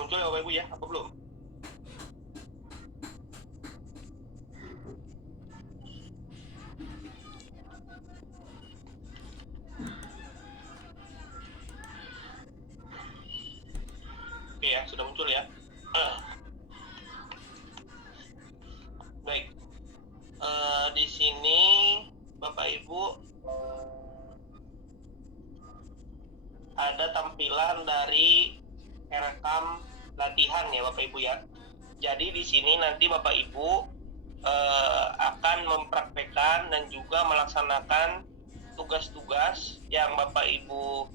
muncul ya Bapak Ibu ya? Apa belum? Oke ya, sudah muncul ya. Baik. Di sini Bapak Ibu ada tampilan dari rekam latihan ya Bapak Ibu ya. Jadi di sini nanti Bapak Ibu akan mempraktekkan dan juga melaksanakan tugas-tugas yang Bapak Ibu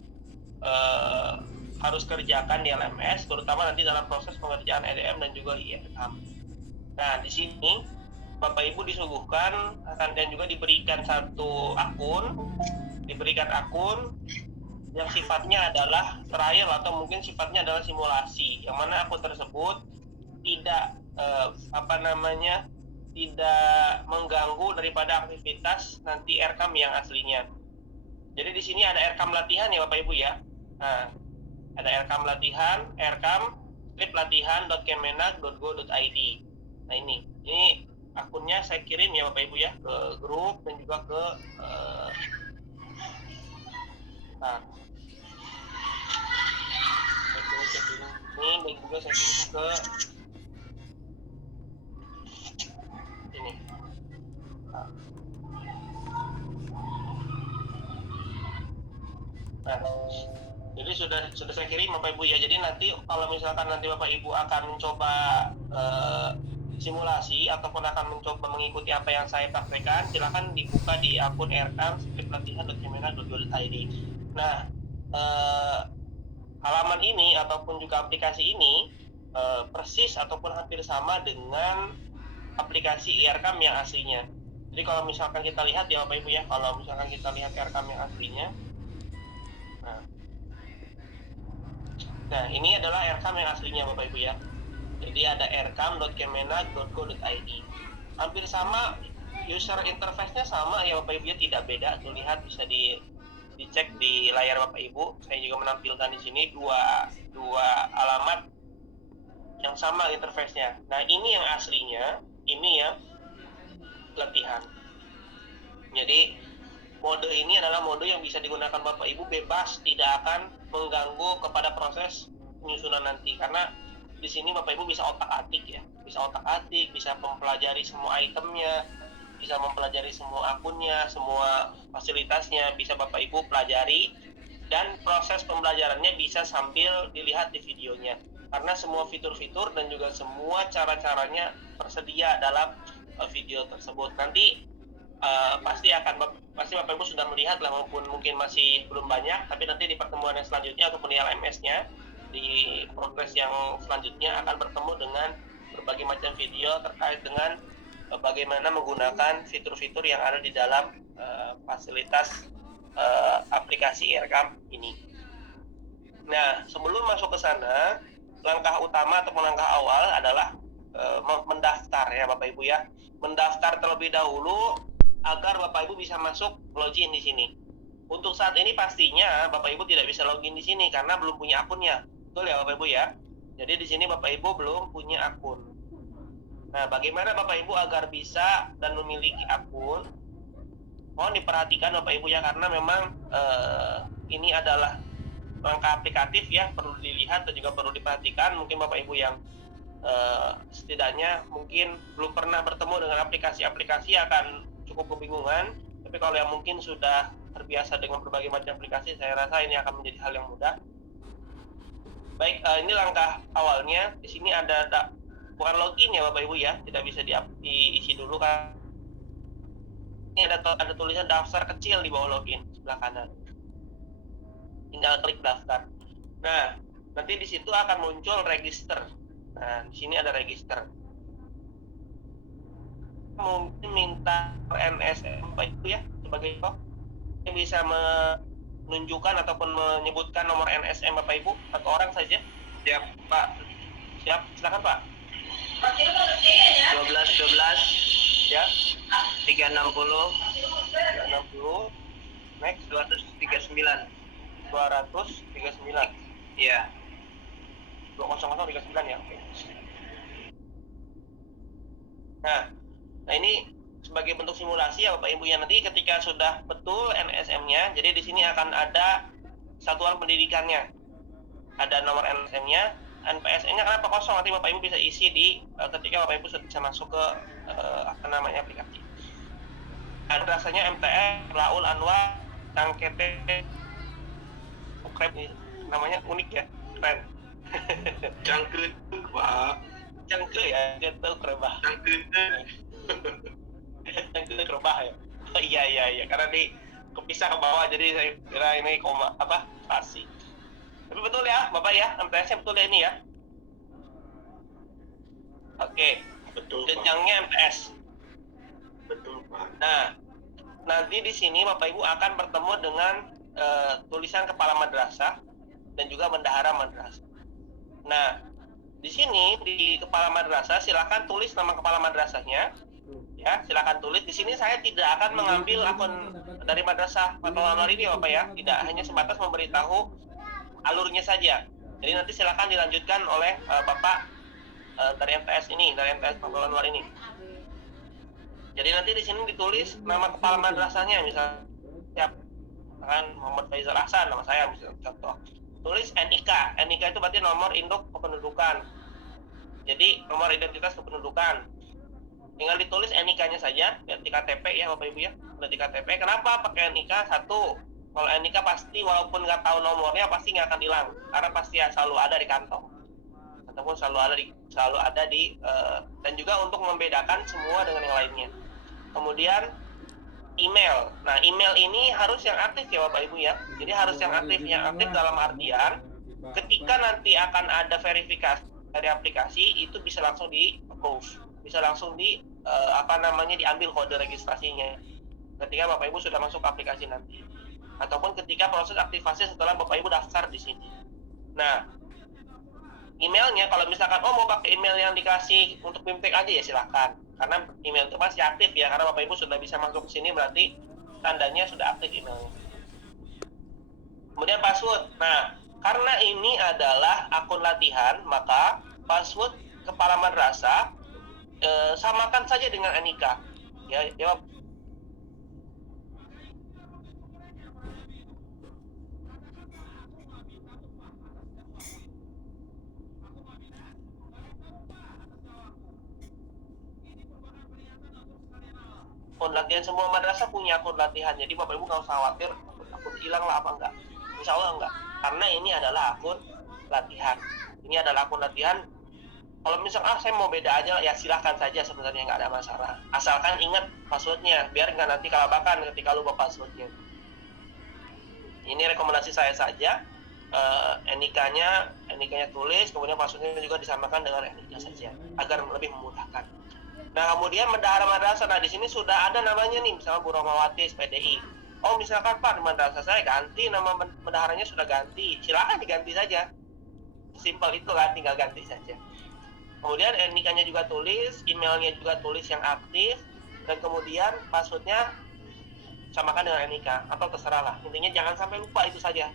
harus kerjakan di LMS, terutama nanti dalam proses pengerjaan EDM dan juga IRKAM. Nah, di sini Bapak Ibu disuguhkan dan juga diberikan diberikan akun yang sifatnya adalah trial atau mungkin sifatnya adalah simulasi, yang mana akun tersebut tidak tidak mengganggu daripada aktivitas nanti ERKAM yang aslinya. Jadi di sini ada ERKAM latihan ya Bapak Ibu ya. Nah, ada ERKAM latihan, ERKAM strip latihan.kemenag.go.id. Nah ini akunnya saya kirim ya Bapak Ibu ya ke grup dan juga ke ini dan juga saya kirim ke ini. Nah, jadi sudah saya kirim Bapak Ibu ya. Jadi nanti kalau misalkan nanti Bapak Ibu akan mencoba simulasi ataupun akan mencoba mengikuti apa yang saya praktekkan, silakan dibuka di akun ERKAM strip latihan.kemenag.go.id. Nah, halaman ini ataupun juga aplikasi ini persis ataupun hampir sama dengan aplikasi ERKAM yang aslinya. Jadi kalau misalkan kita lihat ya Bapak Ibu ya, kalau misalkan kita lihat ERKAM yang aslinya, nah ini adalah ERKAM yang aslinya Bapak Ibu ya. Jadi ada erkam.kemenag.go.id. Hampir sama, user interface-nya sama ya Bapak Ibu ya, tidak beda. Tuh lihat, bisa dicek di layar Bapak Ibu. Saya juga menampilkan di sini dua alamat yang sama interface-nya. Nah ini yang aslinya, ini yang latihan. Jadi mode ini adalah mode yang bisa digunakan Bapak Ibu bebas, tidak akan mengganggu kepada proses penyusunan nanti, karena di sini Bapak Ibu bisa otak-atik ya, bisa mempelajari semua itemnya, bisa mempelajari semua akunnya, semua fasilitasnya bisa Bapak Ibu pelajari, dan proses pembelajarannya bisa sambil dilihat di videonya, karena semua fitur-fitur dan juga semua cara-caranya tersedia dalam video tersebut. Nanti pasti Bapak Ibu sudah melihat lah, maupun mungkin masih belum banyak, tapi nanti di pertemuan yang selanjutnya ataupun di LMS-nya, di progres yang selanjutnya akan bertemu dengan berbagai macam video terkait dengan bagaimana menggunakan fitur-fitur yang ada di dalam fasilitas aplikasi ERKAM ini. Nah, sebelum masuk ke sana, langkah utama ataupun langkah awal adalah mendaftar ya Bapak Ibu ya. Mendaftar terlebih dahulu agar Bapak Ibu bisa masuk login di sini. Untuk saat ini pastinya Bapak Ibu tidak bisa login di sini karena belum punya akunnya. Betul ya Bapak Ibu ya? Jadi di sini Bapak Ibu belum punya akun. Nah, bagaimana Bapak Ibu agar bisa dan memiliki akun? Mohon diperhatikan Bapak Ibu ya, karena memang ini adalah langkah aplikatif ya, perlu dilihat dan juga perlu diperhatikan. Mungkin Bapak Ibu yang setidaknya mungkin belum pernah bertemu dengan aplikasi-aplikasi akan cukup kebingungan, tapi kalau yang mungkin sudah terbiasa dengan berbagai macam aplikasi, saya rasa ini akan menjadi hal yang mudah. Baik, ini langkah awalnya. Di sini ada bukan login ya Bapak Ibu ya, tidak bisa diisi dulu kan. Ini ada tulisan daftar kecil di bawah login sebelah kanan. Tinggal klik daftar. Nah, nanti di situ akan muncul register. Nah, di sini ada register. Mungkin minta NSM Bapak Ibu ya, sebagai yang bisa menunjukkan ataupun menyebutkan nomor NSM Bapak Ibu, satu orang saja. Siap Pak. Siap, silakan Pak. 12 ya. 360 next 239 ya. 20039 ya. Oke. Nah ini sebagai bentuk simulasi ya Bapak Ibu ya, nanti ketika sudah betul NSM-nya, jadi di sini akan ada satuan pendidikannya, ada nomor NSM-nya, NPSN-nya kenapa kosong, nanti Bapak Ibu bisa isi di ketika Bapak Ibu sudah bisa masuk ke aplikasi. Ada rasanya MTS, Laul Anwar, Tangkete, keren, namanya unik ya, keren. Cangkut, Pak. Cangke ya, gitu keren bah. Cangke kerbah ya. Oh, iya, karena kepisah ke bawah, jadi saya kira ini koma spasi. Tapi betul ya, Bapak ya, MTS-nya betul ya ini ya. Oke, Betul, jenjangnya MTS. Betul, Pak. Nah, nanti di sini Bapak Ibu akan bertemu dengan tulisan kepala madrasah dan juga bendahara madrasah. Nah, di sini di kepala madrasah silakan tulis nama kepala madrasahnya. Ya, silakan tulis. Di sini saya tidak akan mengambil akun dari madrasah atau Anwar ini Bapak ya, tidak, hanya sebatas memberitahu alurnya saja. Jadi nanti silakan dilanjutkan oleh Bapak dari MTS ini, dari MTS Fathul Anwar ini. Jadi nanti di sini ditulis nama kepala madrasahnya, misalnya kan Muhammad Faizal Hasan, nama saya misalnya contoh. Tulis NIK. NIK itu berarti nomor induk kependudukan. Jadi nomor identitas kependudukan. Tinggal ditulis NIK-nya saja di KTP ya Bapak Ibu ya. Udah di KTP. Kenapa pakai NIK? Satu, kalau NIK pasti walaupun nggak tahu nomornya pasti nggak akan hilang, karena pasti ya selalu ada di kantong ataupun selalu ada di dan juga untuk membedakan semua dengan yang lainnya. Kemudian email. Nah, email ini harus yang aktif ya Bapak Ibu ya. Jadi harus yang aktif. Yang aktif dalam artian ketika nanti akan ada verifikasi dari aplikasi itu bisa langsung di approve, bisa langsung diambil kode registrasinya ketika Bapak Ibu sudah masuk aplikasi nanti, ataupun ketika proses aktivasi setelah Bapak Ibu daftar di sini. Nah, emailnya kalau misalkan mau pakai email yang dikasih untuk BIMTEK aja ya silakan, karena email itu pasti aktif ya, karena Bapak Ibu sudah bisa masuk ke sini berarti tandanya sudah aktif emailnya. Kemudian password. Nah, karena ini adalah akun latihan, maka password kepala madrasah samakan saja dengan NIK. Ya. Akun latihan, semua madrasah punya akun latihan, jadi Bapak Ibu nggak usah khawatir akun hilang lah apa enggak. Insya Allah enggak, karena ini adalah akun latihan. Ini adalah akun latihan. Kalau misalnya saya mau beda aja ya silahkan saja, sebenarnya nggak ada masalah, asalkan ingat passwordnya biar nggak nanti kelabakan ketika lupa passwordnya. Ini rekomendasi saya saja. NIK-nya tulis, kemudian passwordnya juga disamakan dengan NIK saja agar lebih memudahkan. Nah, kemudian bendahara madrasah. Nah, di sini sudah ada namanya nih, misalnya Bu Rahmawati SPDI. Misalkan Pak, madrasah saya ganti, nama bendaharanya sudah ganti, silakan diganti saja. Simpel itu kan, tinggal ganti saja. Kemudian NIK-nya juga tulis, emailnya juga tulis yang aktif, dan kemudian passwordnya samakan dengan NIK atau terserah lah. Intinya jangan sampai lupa, itu saja.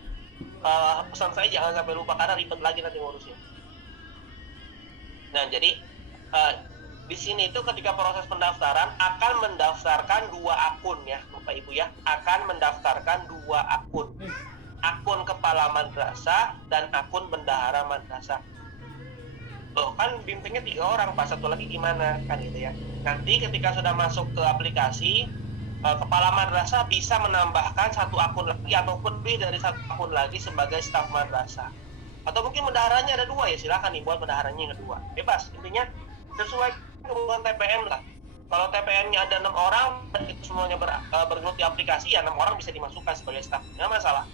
Pesan saya jangan sampai lupa karena ribet lagi nanti ngurusnya. Nah, jadi di sini itu ketika proses pendaftaran akan mendaftarkan 2 akun ya Bapak Ibu ya, akan mendaftarkan 2 akun, akun kepala madrasah dan akun bendahara madrasah. Loh, kan BIMTEK-nya 3 orang, Pak, satu lagi gimana kan gitu ya. Nanti ketika sudah masuk ke aplikasi, kepala madrasah bisa menambahkan 1 akun lagi ataupun lebih dari 1 akun lagi sebagai staf madrasah. Atau mungkin bendaharanya ada 2 ya, silakan nih buat bendaharanya yang kedua. Bebas, intinya sesuai kebutuhan TPM lah. Kalau TPM-nya ada 6 orang dan itu semuanya bergelut di aplikasi, ya 6 orang bisa dimasukkan sebagai staf, nggak masalah.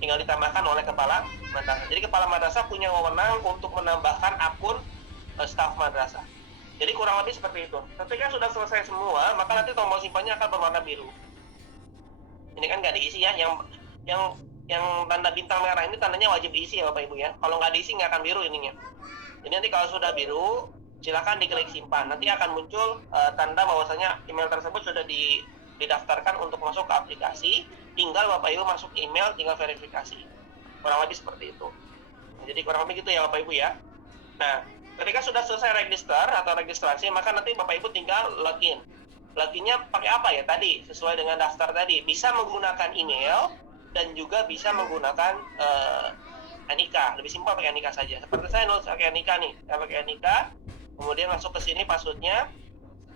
Tinggal ditambahkan oleh kepala madrasah. Jadi kepala madrasah punya wewenang untuk menambahkan akun staf madrasah. Jadi kurang lebih seperti itu. Ketika sudah selesai semua, maka nanti tombol simpannya akan berwarna biru. Ini kan nggak diisi ya, yang tanda bintang merah ini tandanya wajib diisi ya Bapak Ibu ya. Kalau nggak diisi nggak akan biru ininya. Jadi nanti kalau sudah biru, silakan diklik simpan. Nanti akan muncul tanda bahwasanya email tersebut sudah didaftarkan untuk masuk ke aplikasi. Tinggal Bapak Ibu masuk email, tinggal verifikasi. Kurang lebih seperti itu. Jadi kurang lebih gitu ya Bapak Ibu ya. Nah, ketika sudah selesai register atau registrasi, maka nanti Bapak Ibu tinggal login. Loginnya pakai apa ya tadi? Sesuai dengan daftar tadi. Bisa menggunakan email dan juga bisa menggunakan NIK. Lebih simpel pakai NIK saja. Seperti saya nulis pakai NIK nih. Saya pakai NIK, kemudian masuk ke sini passwordnya,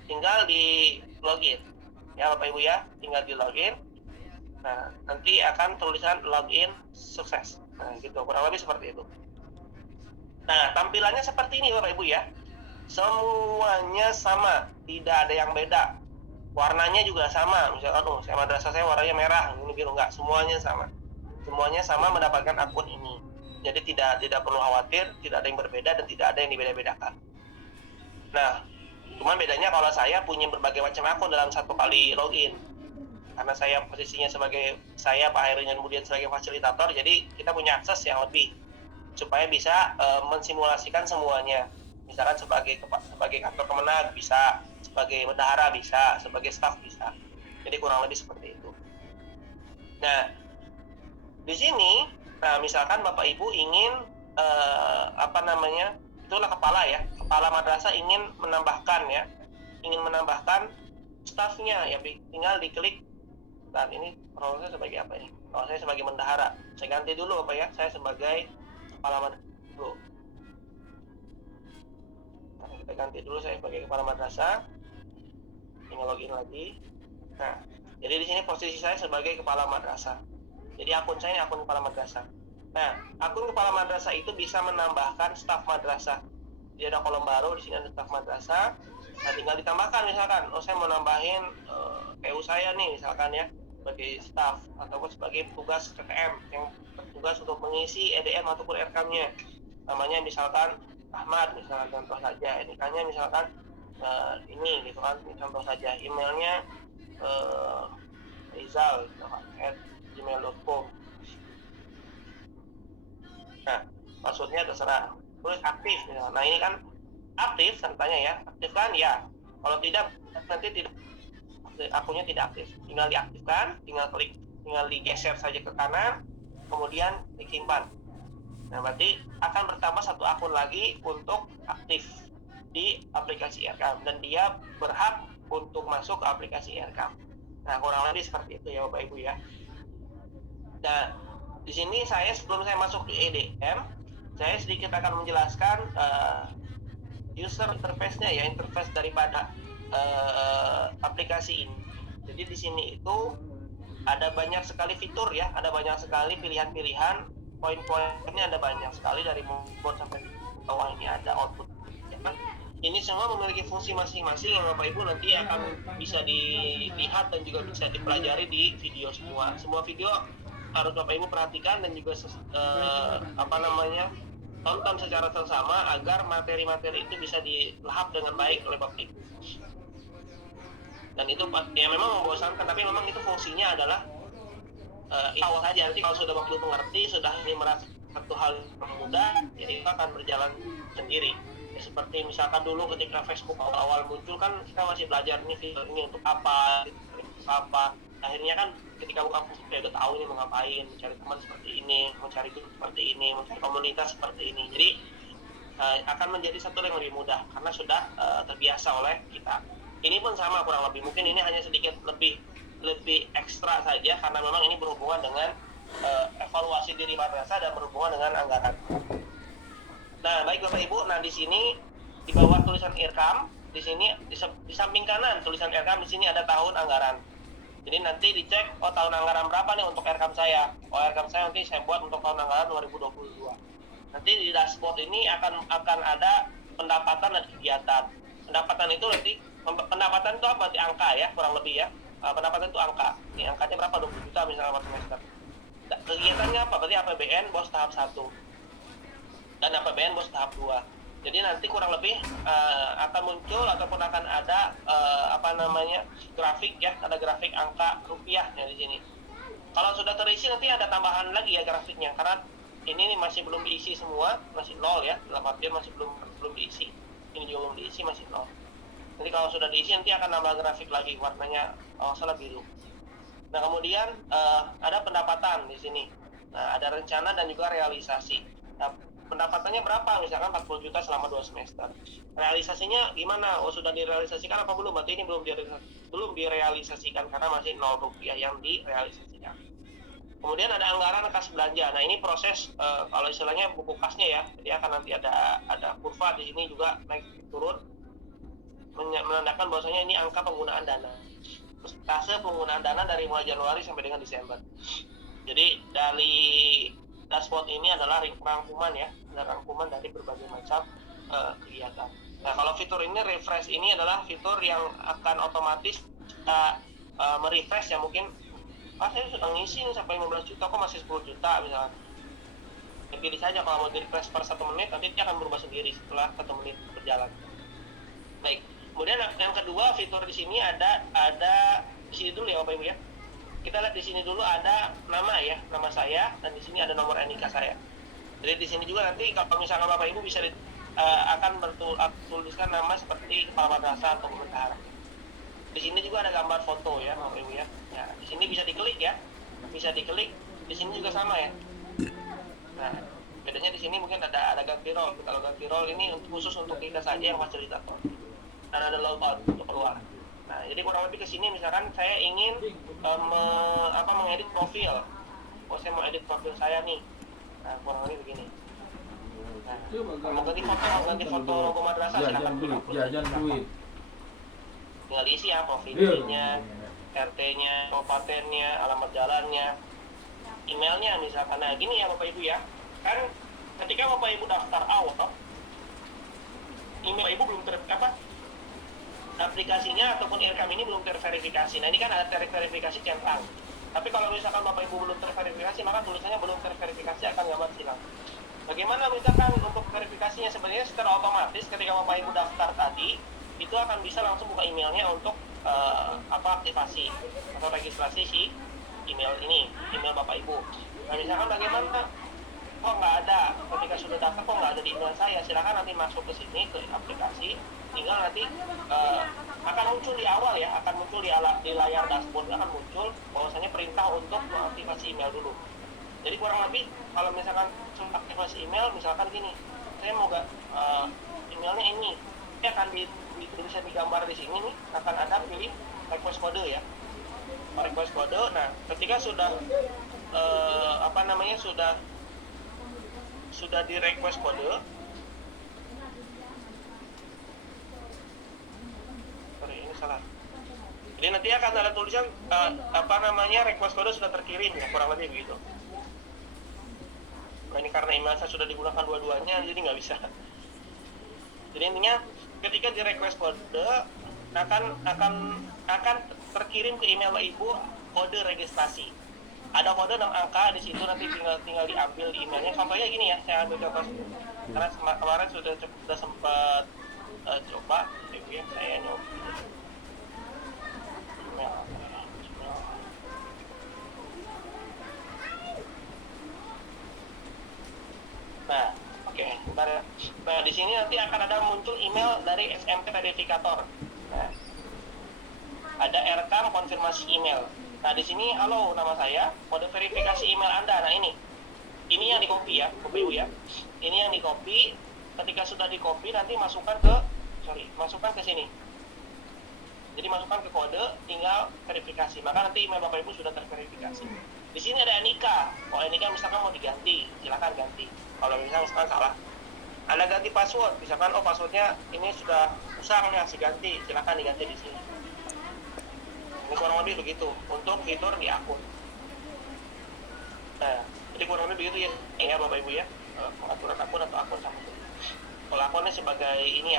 tinggal di login. Ya Bapak Ibu ya, tinggal di login. Nah, nanti akan tulisan login sukses. Nah, gitu. Kurang lebih seperti itu. Nah, tampilannya seperti ini Bapak Ibu ya. Semuanya sama, tidak ada yang beda. Warnanya juga sama. Misalkan, saya madrasah saya warnanya merah, ini biru, enggak. Semuanya sama. Semuanya sama mendapatkan akun ini. Jadi tidak perlu khawatir, tidak ada yang berbeda dan tidak ada yang dibeda-bedakan. Nah, cuman bedanya kalau saya punya berbagai macam akun dalam satu kali login. Karena saya posisinya sebagai Pak Hairul kemudian sebagai fasilitator, jadi kita punya akses yang lebih supaya bisa mensimulasikan semuanya. Misalkan sebagai kantor Kemenag bisa, sebagai bendahara bisa, sebagai staf bisa. Jadi kurang lebih seperti itu. Nah, di sini, misalkan Bapak Ibu ingin itulah kepala ya, kepala madrasah ingin menambahkan stafnya ya, tinggal diklik. Dan ini role saya sebagai apa ini? Kalau saya sebagai bendahara, saya ganti dulu Bapak ya, saya sebagai kepala madrasah dulu. Nah, kita ganti dulu saya sebagai kepala madrasah. Tinggal login lagi. Nah, jadi di sini posisi saya sebagai kepala madrasah. Jadi akun saya ini akun kepala madrasah. Nah, akun kepala madrasah itu bisa menambahkan staf madrasah. Jadi ada kolom baru, di sini ada staf madrasah. Nah, tinggal ditambahkan misalkan, saya mau nambahin PU saya nih misalkan ya, sebagai staf ataupun sebagai petugas KTM yang bertugas untuk mengisi EDM ataupun RK-nya. Namanya misalkan Ahmad, misalkan contoh saja. NIK-nya misalkan ini gitu kan, contoh saja. Emailnya Rizal @gmail.com. Nah, maksudnya terserah. Terus aktif misalkan. Nah, ini kan aktif tanya ya. Aktif kan ya. Kalau tidak nanti tidak, akunnya tidak aktif. Tinggal diaktifkan, tinggal digeser saja ke kanan, kemudian disimpan. Nah, berarti akan bertambah satu akun lagi untuk aktif di aplikasi Aircam dan dia berhak untuk masuk ke aplikasi Aircam. Nah, kurang lebih seperti itu ya Bapak Ibu ya. Nah, di sini saya sebelum saya masuk di EDM, saya sedikit akan menjelaskan user interface-nya ya, interface daripada aplikasi ini. Jadi di sini itu ada banyak sekali fitur ya, ada banyak sekali pilihan-pilihan, poin-poinnya ada banyak sekali dari mode sampai bawah ini ada output. Ya. Ini semua memiliki fungsi masing-masing yang Bapak Ibu nanti akan bisa dilihat dan juga bisa dipelajari di video semua. Semua video harus Bapak Ibu perhatikan dan juga tonton secara seksama agar materi-materi itu bisa dilahap dengan baik oleh Bapak Ibu. Dan itu ya memang membosankan, tapi memang itu fungsinya adalah awal saja. Nanti kalau sudah Bapak Ibu mengerti, sudah ini merasa satu hal yang mudah, ya itu akan berjalan sendiri. Ya, seperti misalkan dulu ketika Facebook awal-awal muncul kan kita masih belajar nih fitur ini untuk apa, akhirnya kan ketika buka Facebook ya udah tahu ini mau ngapain, mencari teman seperti ini, mencari grup seperti ini, mencari komunitas seperti ini. Jadi akan menjadi satu yang lebih mudah karena sudah terbiasa oleh kita. Ini pun sama kurang lebih, mungkin ini hanya sedikit lebih ekstra saja karena memang ini berhubungan dengan evaluasi diri madrasah dan berhubungan dengan anggaran. Nah, baik Bapak Ibu, nah di sini di bawah tulisan Aircam, di sini di samping kanan tulisan Aircam, di sini ada tahun anggaran. Jadi nanti dicek, tahun anggaran berapa nih untuk Aircam saya. Aircam saya nanti saya buat untuk tahun anggaran 2022. Nanti di dashboard ini akan ada pendapatan dan kegiatan. Pendapatan itu nanti, pendapatan itu apa? Berarti angka ya, kurang lebih ya. Pendapatan itu angka. Ini angkanya berapa? 20 juta misalnya per semester. Kegiatannya apa? Berarti APBN BOS tahap 1 dan APBN BOS tahap 2. Jadi nanti kurang lebih akan muncul ataupun akan ada grafik ya, ada grafik angka rupiah ya di sini. Kalau sudah terisi nanti ada tambahan lagi ya grafiknya, karena ini masih belum diisi semua, masih nol ya, dalam artian masih belum diisi. Ini juga belum diisi, masih nol. Nanti kalau sudah diisi nanti akan nambah grafik lagi, warnanya salah biru. Nah, kemudian ada pendapatan di sini. Nah, ada rencana dan juga realisasi. Nah, pendapatannya berapa, misalkan 40 juta selama 2 semester. Realisasinya gimana? Oh, sudah direalisasikan apa belum? Berarti ini belum direalisasikan karena masih 0 rupiah yang direalisasikan. Kemudian ada anggaran kas belanja. Nah, ini proses kalau istilahnya buku kasnya ya. Jadi akan nanti ada kurva di sini juga naik turun menandakan bahwasanya ini angka penggunaan dana. Persentase penggunaan dana dari mulai Januari sampai dengan Desember. Jadi dari dashboard ini adalah rangkuman ya, rangkuman dari berbagai macam kegiatan. Nah, kalau fitur ini refresh ini adalah fitur yang akan otomatis merefresh ya, mungkin saya sudah ngisi nih sampai 15 juta kok masih 10 juta misalkan. Ya, pilih saja kalau mau di refresh per 1 menit, nanti dia akan berubah sendiri setelah 1 menit berjalan. Baik. Kemudian yang kedua fitur di sini ada di sini dulu ya Bapak Ibu ya. Kita lihat di sini dulu ada nama ya, nama saya, dan di sini ada nomor NIK saya. Jadi di sini juga nanti kalau misalkan Bapak Ibu bisa akan tuliskan nama seperti kepala madrasah atau bendahara. Di sini juga ada gambar foto ya Bapak Ibu ya. Ya, di sini bisa diklik ya. Bisa diklik. Di sini juga sama ya. Nah, bedanya di sini mungkin ada ganti role. Kalau ganti role ini khusus untuk kita saja yang fasilitator. Dan ada logout untuk keluar. Nah, jadi kurang lebih ke sini misalkan saya ingin mengedit profil. Oh, saya mau edit profil saya nih. Nah, kurang lebih begini. Nah, mau ganti foto logo madrasah silakan pilih. Tinggal diisi ya provinsinya, RT-nya, kabupatennya, alamat jalannya, emailnya misalkan. Nah, gini ya Bapak Ibu ya. Kan ketika Bapak Ibu daftar awal, email Ibu belum aplikasinya ataupun IRCAM ini belum terverifikasi. Nah, ini kan ada terverifikasi centang. Tapi kalau misalkan Bapak Ibu belum terverifikasi, maka tulisannya belum terverifikasi akan gambar silang. Bagaimana misalkan untuk verifikasinya? Sebenarnya secara otomatis ketika Bapak Ibu daftar tadi, itu akan bisa langsung buka emailnya untuk aktivasi atau registrasi si email ini, email Bapak Ibu. Nah, misalkan bagaimana? Kok nggak ada? Ketika sudah daftar kok nggak ada di email saya? Silakan nanti masuk ke sini ke aplikasi, tinggal nanti akan muncul di awal ya, akan muncul di layar dashboard akan muncul bahwasanya perintah untuk mengaktifasi email dulu. Jadi kurang lebih kalau misalkan aktivasi email, misalkan gini, saya mau emailnya ini, dia akan bisa digambar di sini nih, akan ada pilih request kode ya, request kode. Nah, ketika sudah sudah di request kode, sorry ini salah. Jadi nanti akan ada tulisan request kode sudah terkirim ya, kurang lebih begitu. Nah, ini karena email saya sudah digunakan dua-duanya, jadi nggak bisa. Jadi intinya ketika di request kode akan terkirim ke email Ibu kode registrasi. Ada kode 6 angka di situ, nanti tinggal diambil di emailnya. Contohnya gini ya, saya ambil contoh karena kemarin sudah sempat coba, Ibu ya, saya nyoba. Nah, oke, bentar ya. Nah, di sini nanti akan ada muncul email dari SMT Verifikator. Nah, ada RCAM konfirmasi email. Nah, di sini, halo, nama saya, kode verifikasi email Anda. Nah, ini yang di-copy ya, Bapak Ibu ya. Ini yang di-copy. Ketika sudah di-copy, nanti masukkan ke sini. Jadi masukkan ke kode, tinggal verifikasi. Maka nanti email Bapak Ibu sudah terverifikasi. Di sini ada NIK. Kalau NIK misalkan mau diganti, silakan ganti. Kalau misalkan salah, ada ganti password. Misalkan passwordnya ini sudah usang nih, harus diganti, silakan diganti di sini. Ini kurang lebih begitu untuk fitur di akun. Nah, jadi kurang lebih begitu ya Bapak Ibu ya, pengaturan akun atau akun sama. Kalau akunnya sebagai ini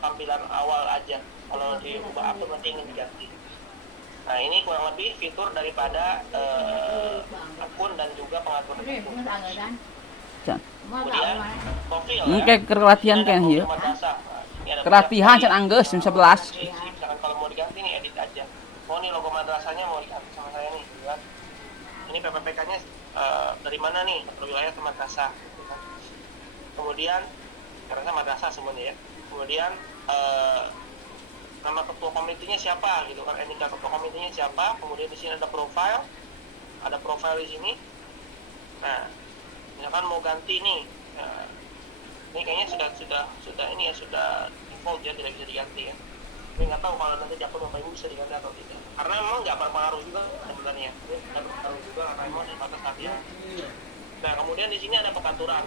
tampilan awal aja. Kalau diubah akun nanti ingin diganti. Nah, ini kurang lebih fitur daripada akun dan juga pengaturan akun. Kemudian profil Kayak kelatihan kan ya. Kelatihan can Anggus jam 11. Misalkan kalau mau diganti nih edit aja. Oh, nih logo madrasahnya mau diganti sama saya nih, kan? Ini PPPK-nya dari mana nih? Wilayah ke madrasah. Kemudian karena madrasah semuanya ya. Kemudian nama ketua komitinya siapa gitu kan, NIK ketua komitinya siapa. Kemudian di sini ada profile di sini. Nah, misalkan mau ganti nih Ini kayaknya sudah ini ya, sudah default ya, tidak bisa diganti ya. Tapi nggak tahu kalau nanti di akun Bapak Ibu bisa diganti atau tidak. Karena memang nggak berpengaruh juga sebenarnya. Nggak berpengaruh juga karena memang sifatnya statis. Nah, kemudian di sini ada pengaturan.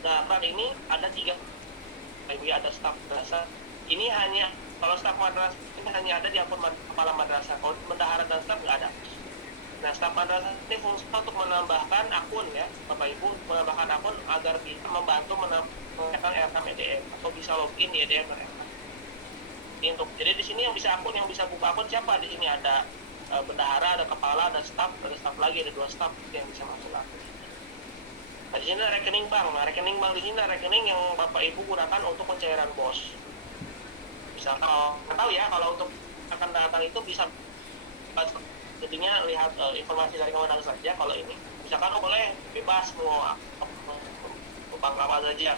Nah, kan ini ada 3. Bapak Ibu ya, ada staf madrasah. Ini hanya kalau staf madrasah ini hanya ada di akun kepala madrasah. Kalau bendahara dan staf nggak ada. Nah, staf madrasah ini fungsi untuk menambahkan akun ya, Bapak Ibu, menambahkan akun agar bisa membantu menambahkan RKM EDM atau bisa login di EDM dan RKM. Jadi di sini yang bisa buka akun siapa? Di sini ada bendahara, ada kepala, ada staf lagi, ada 2 staf yang bisa masuk akun. Nah, di sini ada rekening bank. Nah, rekening bank di sini ada rekening yang Bapak Ibu gunakan untuk pencairan BOS. Misalkan tahu ya, kalau untuk akan datang itu bisa jadinya lihat informasi dari kewenangan saja. Kalau ini misalkan boleh bebas mau bank apa saja.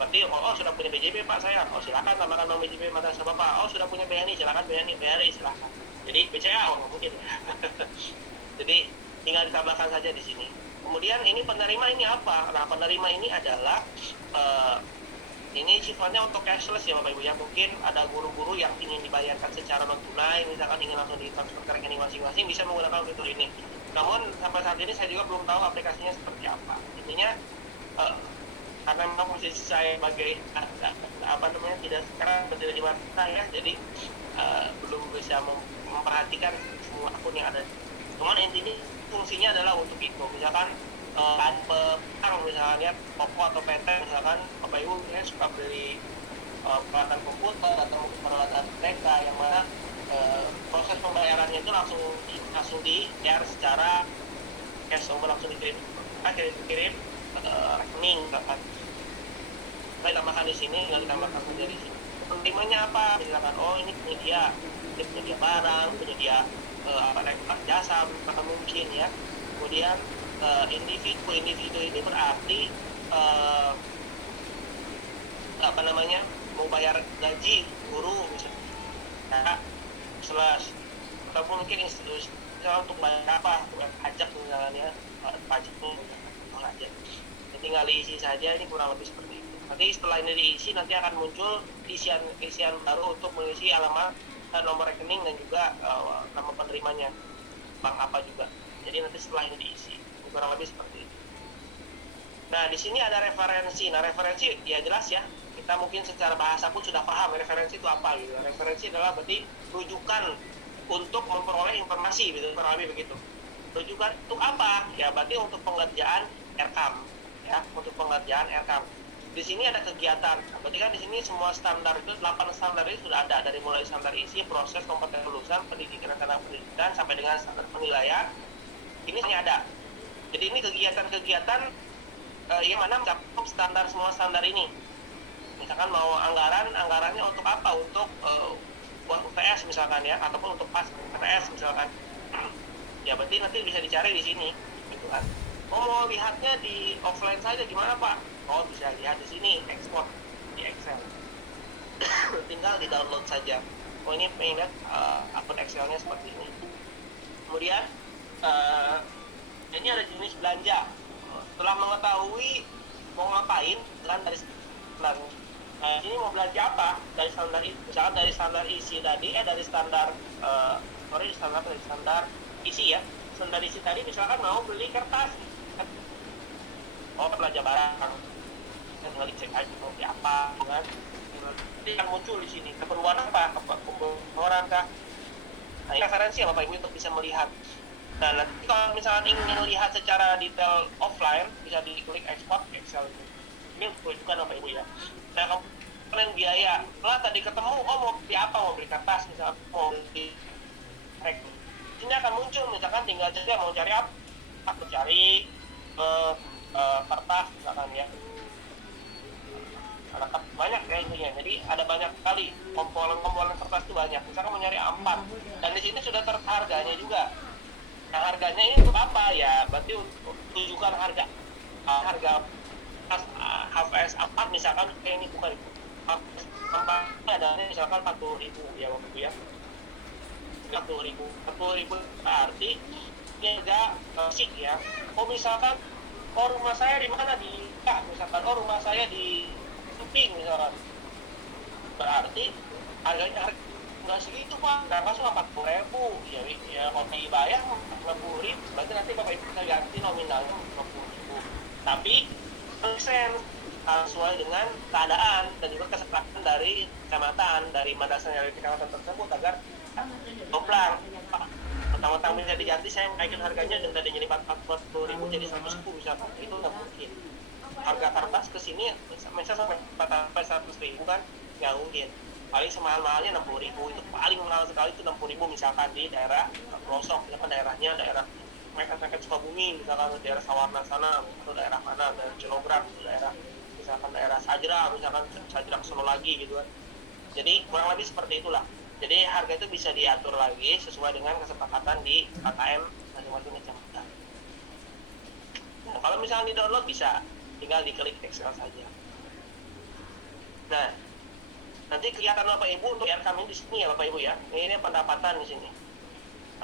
Berarti sudah punya BJB Pak saya, silakan tambahkan nomor BJB madrasah Bapak. Sudah punya BNI, silakan BRI silakan. Jadi BCA mungkin. Jadi tinggal ditambahkan saja di sini. Kemudian ini penerima ini apa? Nah, penerima ini adalah ini sifatnya untuk cashless ya Bapak Ibu ya. Mungkin ada guru-guru yang ingin dibayarkan secara non tunai, misalkan ingin langsung ditransfer ke rekening masing-masing, bisa menggunakan fitur ini. Namun sampai saat ini saya juga belum tahu aplikasinya seperti apa. Intinya karena memang posisi saya sebagai tidak sekarang tidak di mana ya, jadi belum bisa memperhatikan semua akun yang ada. Cuman intinya fungsinya adalah untuk itu. Misalkan misalnya Oppo atau PT, misalkan Bapak Ibu suka beli peralatan komputer atau mungkin peralatan TK yang mana proses pembayarannya itu langsung di share secara cash over, langsung dikirim rekening kan. Saya tambahkan di sini, tinggal ditambahkan saja di sini. Penerimanya apa? Misalkan ini penyedia barang, penyedia jasa mungkin ya. Kemudian individu ini berarti mau bayar gaji guru misalnya, ataupun mungkin institusi untuk bayar apa, pajak misalnya, pajaknya pajak. Tinggal diisi saja, ini kurang lebih seperti itu. Nanti setelah ini diisi, nanti akan muncul isian baru untuk mengisi alamat dan nomor rekening dan juga nama penerimanya, bank apa juga. Jadi nanti setelah ini diisi, kurang lebih seperti itu. Nah, di sini ada referensi. Nah, referensi ya jelas ya, kita mungkin secara bahasa pun sudah paham referensi itu apa gitu. Referensi adalah berarti rujukan untuk memperoleh informasi gitu, kurang lebih begitu. Rujukan untuk apa? Ya berarti untuk pengerjaan RKAM ya, untuk pengerjaan RKAM. Di sini ada kegiatan. Berarti kan di sini semua standar itu 8 standar itu sudah ada, dari mulai standar isi, proses, kompetensi lulusan, pendidikan dan pendidikan sampai dengan standar penilaian. Ini hanya ada. Jadi ini kegiatan-kegiatan yang mana mencakup semua standar ini. Misalkan mau anggarannya untuk apa? Untuk buat UTS misalkan ya, ataupun untuk pas UTS misalkan. Ya berarti nanti bisa dicari di sini, gitu kan. Mau lihatnya di offline saja gimana Pak? Bisa lihat di sini, ekspor di Excel. Tinggal di download saja. Ini pengen lihat akun Excelnya seperti ini. Kemudian ini ada jenis belanja. Setelah mengetahui mau ngapain, kan dari standar. Ini mau belanja apa? Dari standar itu, misalkan dari standar isi tadi, dari standar isi ya. Standar isi tadi misalkan mau beli kertas, belanja barang, tinggal dicek aja mau beli apa, kan? Nanti akan muncul di sini keperluan apa, orang kah? Nah, ini referensi ya Bapak Ibu untuk bisa melihat. Nah, nanti kalau misalkan ingin lihat secara detail offline, bisa diklik ekspor Excel ini. Ini rujukan Bapak Ibu ya. Nah, kemudian biaya. Setelah tadi ketemu, mau beli apa? Mau beli kertas, misalkan mau beli rek. Ini akan muncul, misalkan tinggal saja mau cari apa? Aku cari kertas, misalkan ya. Ada banyak ya intinya. Jadi ada banyak sekali komponen kertas itu banyak. Misalkan mau nyari A4, dan di sini sudah harganya juga. Nah, harganya ini untuk apa ya? Berarti untuk tujukan harga HVS 4 misalkan ini bukan itu. HVS 4 ada misalkan 40.000 ya Bapak Ibu ya. 40.000 berarti ini agak sik ya. Misalkan oh rumah saya di mana, di misalkan, oh rumah saya di Kuping misalkan, berarti harganya nggak segitu pak, nah langsung 40.000 ya, ya kalau dibayar 60.000, berarti nanti bapak ibu bisa ganti nominalnya 50.000, tapi persen sesuai dengan keadaan dan juga kesepakatan dari kecamatan, dari madrasah dari kecamatan tersebut agar koplar mentang-mentang bisa diganti saya naikin harganya dan tadinya 40.000 jadi 110 misalkan, itu nggak mungkin. Harga kertas ke sini misalnya sampai 100.000 kan nggak mungkin, paling semahal-mahalnya 60.000, itu paling mahal sekali itu 60.000 misalkan di daerah pelosok, misalkan daerahnya daerah mereka Sukabumi, misalkan daerah Sawarna sana, atau daerah mana, daerah Cilograng, daerah misalkan daerah Sajra, misalkan Sajra ke Solo lagi gitu kan. Jadi kurang lebih seperti itulah. Jadi harga itu bisa diatur lagi sesuai dengan kesepakatan di KKM masing-masing kecamatan. Nah, kalau misalnya di download bisa, tinggal diklik Excel saja. Nah, nanti kelihatan Bapak Ibu untuk RKM ini di sini ya Bapak Ibu ya. Ini pendapatan di sini.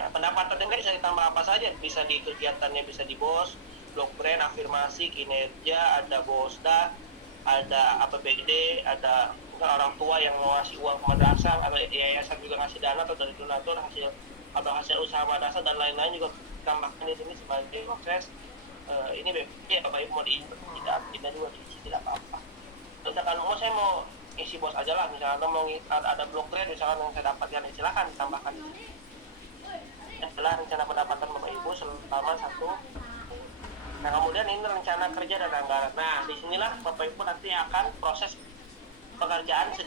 Nah, pendapatan dan bisa ditambah apa saja, bisa di kegiatannya, bisa di BOS, blok brand, afirmasi, kinerja, ada BOSDA, ada APBD, ada orang tua yang mau ngasih uang ke madrasah, atau yayasan juga ngasih dana atau dari donatur hasil atau hasil usaha madrasah dan lain-lain juga tambahkan di sini sebagai proses. Ini BPJ Bapak Ibu mau tidak juga diisi, tidak apa-apa. Misalkan saya mau isi BOS aja lah, misalkan mau ada blok brand misalkan yang saya dapatkan, silakan ditambahkan di sini. Adalah rencana pendapatan Bapak Ibu selama 1. Nah kemudian ini rencana kerja dan anggaran. Nah disinilah Bapak Ibu nanti akan proses pekerjaan secara